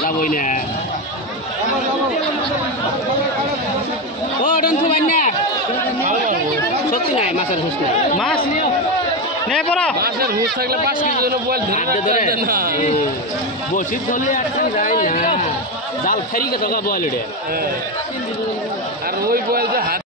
Lah boynya. Oh, dan tuannya. Soti nai masar husna. Mas ni. Nih pora. Masar hus থাকলে 5 KG জন বল ধরে না বসি বলে আটকে যায় না জাল খারি কে টাকা বল রে আর ওই বল যে হাত